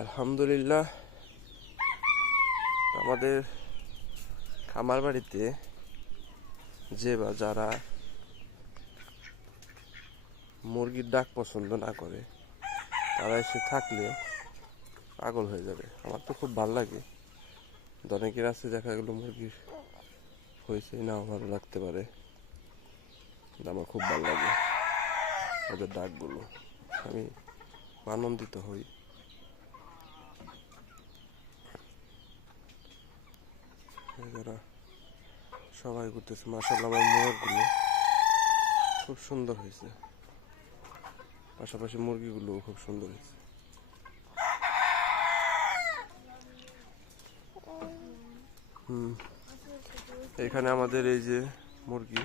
আলহামদুলিল্লাহ, আমাদের খামার বাড়িতে যে বা যারা মুরগির ডাক পছন্দ না করে তারা এসে থাকলে পাগল হয়ে যাবে। আমার তো খুব ভালো লাগে। অনেকের আছে দেখা গেল মুরগির হয়েছে নাও ভালো লাগতে পারে, আমার খুব ভালো লাগে ওদের ডাকগুলো। আমি আনন্দিত হই। যারা সবাই করতেছে, মাশাআল্লাহ আমার মোরগগুলো খুব সুন্দর হয়েছে, পাশাপাশি মুরগিগুলো খুব সুন্দর হয়েছে। এখানে আমাদের এই যে মুরগি,